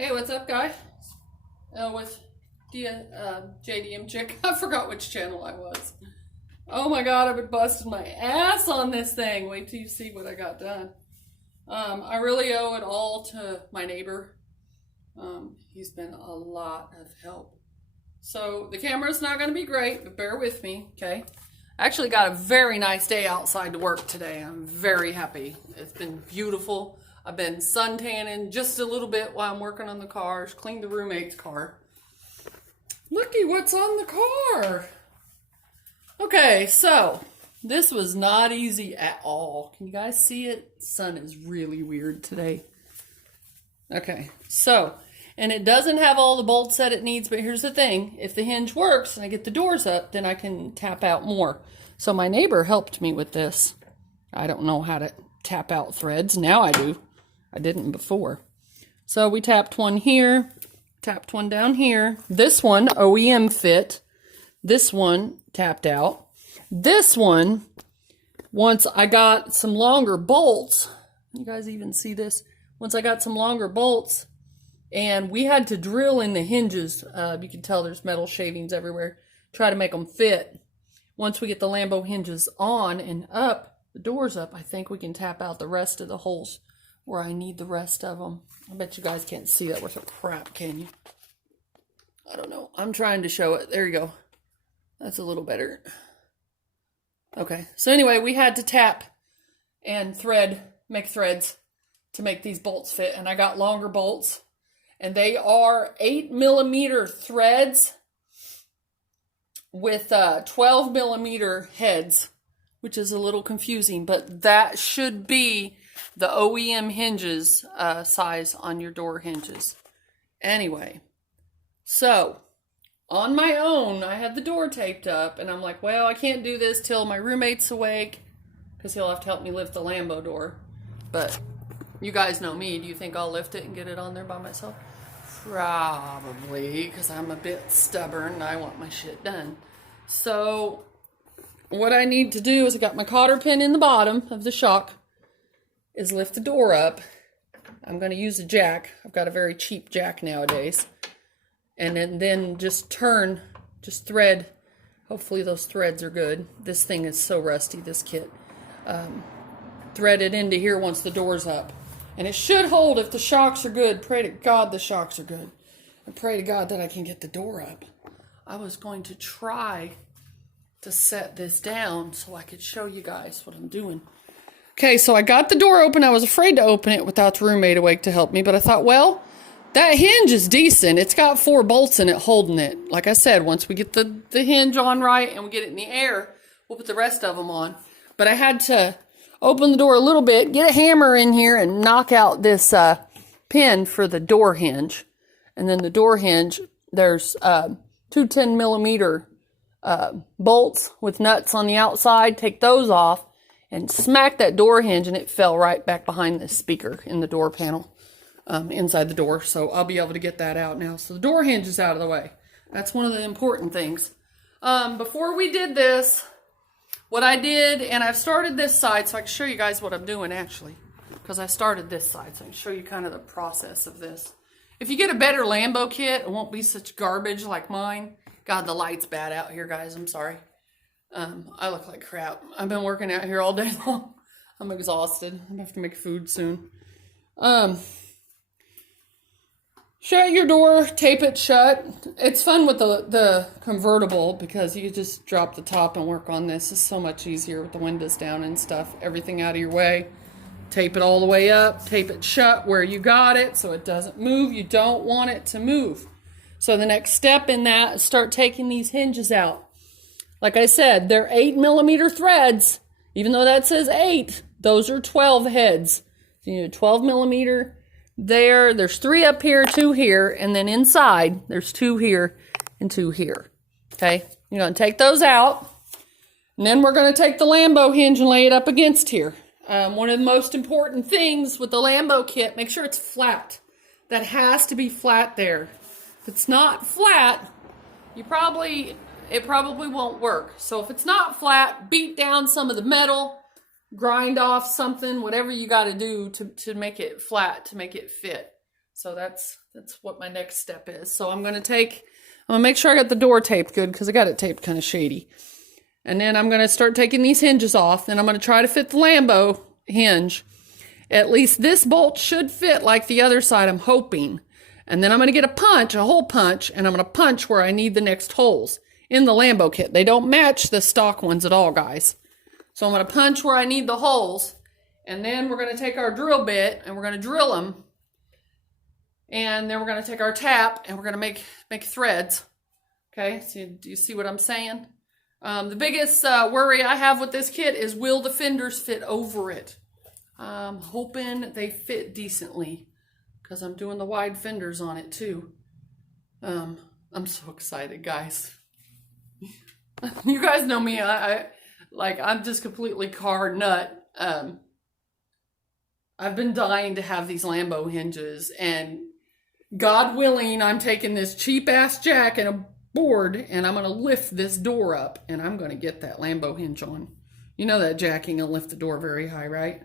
Hey, what's up, guy? With JDM chick. I forgot which channel I was. Oh my god, I've been busting my ass on this thing. Wait till you see what I got done. I really owe it all to my neighbor. He's been a lot of help. So the camera's not going to be great, but bear with me, okay? I actually got a very nice day outside to work today. I'm very happy. It's been beautiful. I've been suntanning just a little bit while I'm working on the cars. Cleaned the roommate's car. Looky what's on the car. Okay, so this was not easy at all. Can you guys see it? The sun is really weird today. Okay, so, and it doesn't have all the bolts that it needs, but here's the thing. If the hinge works and I get the doors up, then I can tap out more. So my neighbor helped me with this. I don't know how to tap out threads. Now I do. I didn't before. So we tapped one here, tapped one down here. This one, OEM fit. This one tapped out. This one, once I got some longer bolts, you guys even see this? Once I got some longer bolts, and we had to drill in the hinges. You can tell there's metal shavings everywhere. Try to make them fit. Once we get the Lambo hinges on and up, the doors up, I think we can tap out the rest of the holes where I need the rest of them. I bet you guys can't see that worth a crap, can you? I don't know. I'm trying to show it. There you go. That's a little better. Okay. So anyway, we had to tap and make threads to make these bolts fit. And I got longer bolts. And they are 8mm threads with 12mm heads, which is a little confusing. But that should be the OEM hinges size on your door hinges. Anyway, so on my own, I had the door taped up, and I'm like, well, I can't do this till my roommate's awake, because he'll have to help me lift the Lambo door. But you guys know me. Do you think I'll lift it and get it on there by myself? Probably, because I'm a bit stubborn and I want my shit done. So what I need to do is I got my cotter pin in the bottom of the shock, is lift the door up. I'm going to use a jack. I've got a very cheap jack nowadays. And then just thread. Hopefully those threads are good. This thing is so rusty, this kit. Thread it into here once the door's up. And it should hold if the shocks are good. Pray to God the shocks are good. And pray to God that I can get the door up. I was going to try to set this down so I could show you guys what I'm doing. Okay, so I got the door open. I was afraid to open it without the roommate awake to help me. But I thought, well, that hinge is decent. It's got 4 bolts in it holding it. Like I said, once we get the hinge on right and we get it in the air, we'll put the rest of them on. But I had to open the door a little bit, get a hammer in here, and knock out this pin for the door hinge. And then the door hinge, there's 2 10mm bolts with nuts on the outside. Take those off and smack that door hinge, and it fell right back behind this speaker in the door panel inside the door. So I'll be able to get that out now. So the door hinge is out of the way. That's one of the important things. Before we did this, what I did, and I've started this side so I can show you guys what I'm doing actually, because I started this side so I can show you kind of the process of this. If you get a better Lambo kit, it won't be such garbage like mine. God, the light's bad out here, guys. I'm sorry. I look like crap. I've been working out here all day long. I'm exhausted. I'm gonna have to make food soon. Shut your door, tape it shut. It's fun with the convertible because you just drop the top and work on this. It's so much easier with the windows down and stuff. Everything out of your way. Tape it all the way up. Tape it shut where you got it so it doesn't move. You don't want it to move. So the next step in that is start taking these hinges out. Like I said, they're 8mm threads. Even though that says 8, those are 12 heads. So you need a 12mm there. There's 3 up here, 2 here, and then inside there's 2 here and 2 here. Okay, you're going to take those out, and then we're going to take the Lambo hinge and lay it up against here. One of the most important things with the Lambo kit, make sure it's flat. That has to be flat there. If it's not flat, it probably won't work. So if it's not flat, beat down some of the metal, grind off something, whatever you got to do to make it flat, to make it fit. So that's what my next step is. So I'm gonna make sure I got the door taped good because I got it taped kind of shady. And then I'm gonna start taking these hinges off, and I'm gonna try to fit the Lambo hinge. At least this bolt should fit like the other side, I'm hoping. And then I'm gonna get a hole punch, and I'm gonna punch where I need the next holes in the Lambo kit. They don't match the stock ones at all, guys. So I'm gonna punch where I need the holes, and then we're gonna take our drill bit and we're gonna drill them. And then we're gonna take our tap and we're gonna make threads. Okay, so do you see what I'm saying? The biggest worry I have with this kit is, will the fenders fit over it? I'm hoping they fit decently because I'm doing the wide fenders on it too. I'm so excited, guys. You guys know me. I'm just completely car nut. I've been dying to have these Lambo hinges, and God willing, I'm taking this cheap ass jack and a board, and I'm gonna lift this door up, and I'm gonna get that Lambo hinge on. You know that jack ain't gonna lift the door very high, right?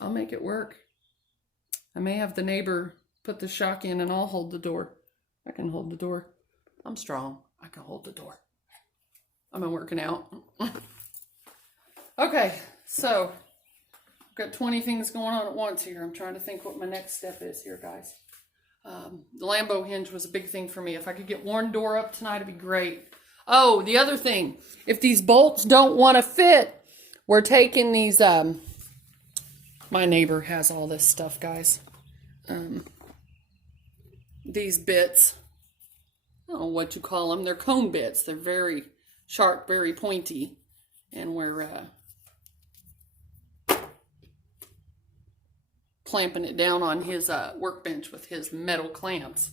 I'll make it work. I may have the neighbor put the shock in, and I'll hold the door. I can hold the door. I'm strong. I can hold the door. I've been working out. Okay, so I've got 20 things going on at once here. I'm trying to think what my next step is here, guys. The Lambo hinge was a big thing for me. If I could get one door up tonight, it'd be great. Oh, the other thing, if these bolts don't want to fit, we're taking these, my neighbor has all this stuff, guys. These bits, I don't know what you call them. They're cone bits. They're very sharp, very pointy. And we're clamping it down on his workbench with his metal clamps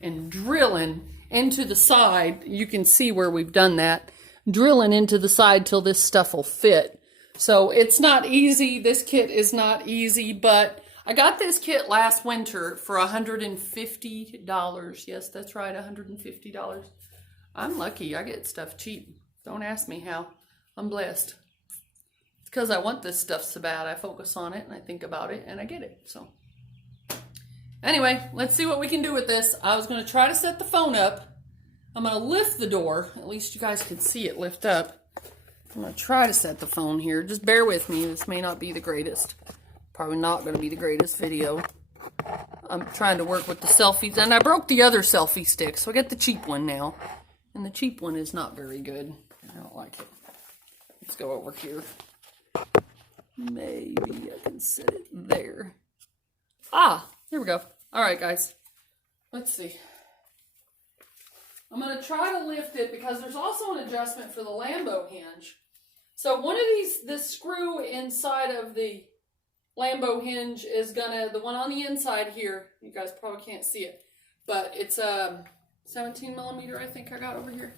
and drilling into the side. You can see where we've done that. Drilling into the side till this stuff will fit. So it's not easy. This kit is not easy, but I got this kit last winter for $150. Yes, that's right, $150. I'm lucky. I get stuff cheap. Don't ask me how. I'm blessed. It's because I want this stuff so bad. I focus on it and I think about it and I get it. So anyway, let's see what we can do with this. I was going to try to set the phone up. I'm going to lift the door. At least you guys can see it lift up. I'm going to try to set the phone here. Just bear with me. This may not be the greatest. Probably not going to be the greatest video. I'm trying to work with the selfies. And I broke the other selfie stick, so I got the cheap one now. And the cheap one is not very good. I don't like it. Let's go over here. Maybe I can set it there. Ah, here we go. All right, guys. Let's see. I'm going to try to lift it because there's also an adjustment for the Lambo hinge. So one of these, this screw inside of the Lambo hinge is the one on the inside here, you guys probably can't see it, but it's 17 millimeter, I think I got over here.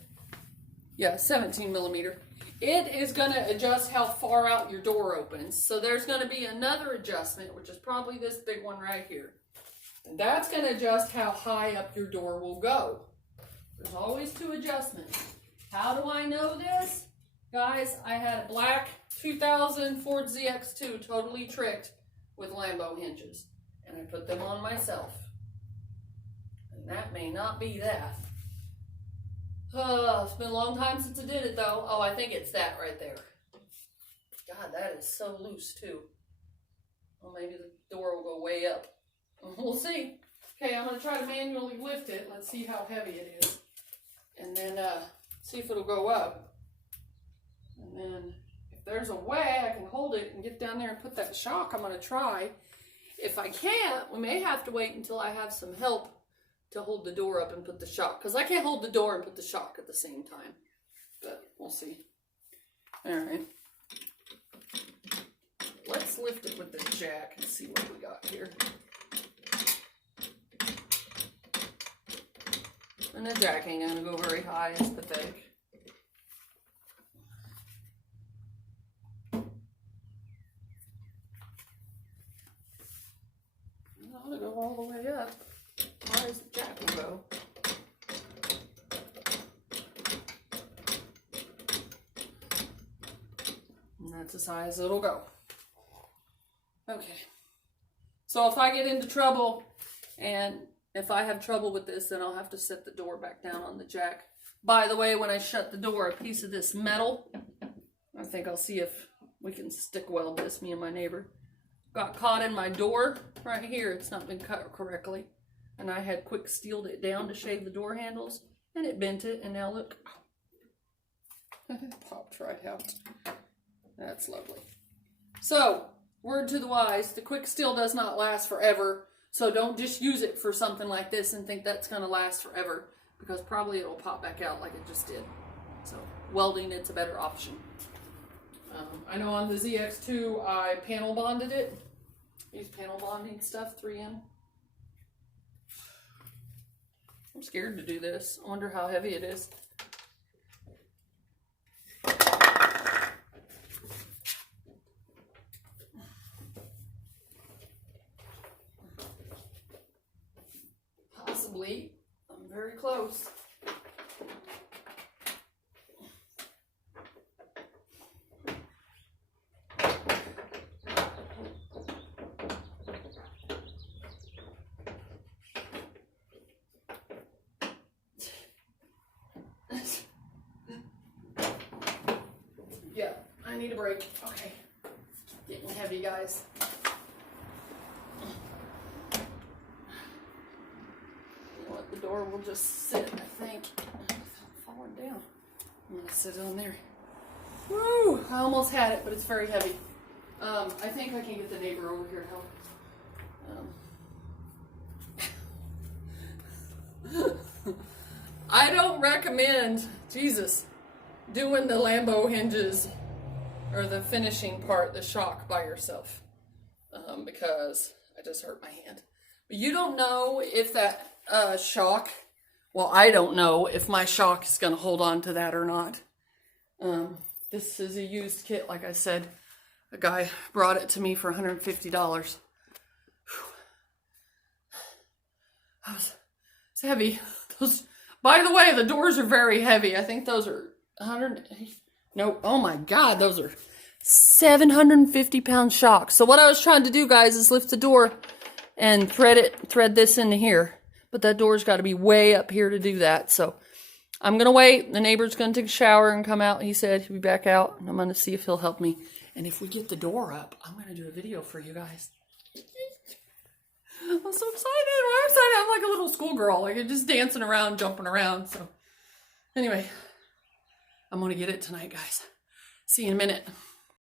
Yeah, 17 millimeter. It is going to adjust how far out your door opens. So there's going to be another adjustment, which is probably this big one right here. And that's going to adjust how high up your door will go. There's always two adjustments. How do I know this? Guys, I had a black 2000 Ford ZX2 totally tricked with Lambo hinges. And I put them on myself. And that may not be that. It's been a long time since I did it though. Oh, I think it's that right there. God, that is so loose too. Well, maybe the door will go way up. We'll see. Okay, I'm going to try to manually lift it. Let's see how heavy it is. And then see if it'll go up. And then if there's a way I can hold it and get down there and put that shock, I'm going to try. If I can't, we may have to wait until I have some help to hold the door up and put the shock. Because I can't hold the door and put the shock at the same time. But we'll see. Alright. Let's lift it with the jack and see what we got here. And the jack ain't going to go very high. It's pathetic. It ought to go all the way up. As far as the jack will go. And that's as high as it'll go. Okay. So if I get into trouble, and if I have trouble with this, then I'll have to set the door back down on the jack. By the way, when I shut the door, a piece of this metal, I think I'll see if we can stick weld this, me and my neighbor, got caught in my door right here. It's not been cut correctly. And I had quick steeled it down to shave the door handles, and it bent it, and now look. It popped right out. That's lovely. So, word to the wise, the quick steel does not last forever, so don't just use it for something like this and think that's going to last forever, because probably it'll pop back out like it just did. So, welding, it's a better option. I know on the ZX2, I panel bonded it. Use panel bonding stuff, 3M. I'm scared to do this. I wonder how heavy it is. Possibly. I'm very close. Yeah, I need a break. Okay. Getting heavy, guys. You know what? The door will just sit, I think. Without falling down. I'm going to sit on there. Woo! I almost had it, but it's very heavy. I think I can get the neighbor over here to help. I don't recommend, Jesus, doing the Lambo hinges or the finishing part, the shock, by yourself, because I just hurt my hand. But you don't know if that shock, well, I don't know if my shock is going to hold on to that or not. This is a used kit, like I said. A guy brought it to me for $150. It's heavy. Those, by the way, the doors are very heavy. I think those are 100. No, oh my God, those are 750-pound shocks. So what I was trying to do, guys, is lift the door and thread this into here. But that door's got to be way up here to do that. So I'm going to wait. The neighbor's going to take a shower and come out. He said he'll be back out. And I'm going to see if he'll help me. And if we get the door up, I'm going to do a video for you guys. I'm so excited. I'm excited. I'm like a little schoolgirl. Like, I'm just dancing around, jumping around. So anyway, I'm going to get it tonight, guys. See you in a minute.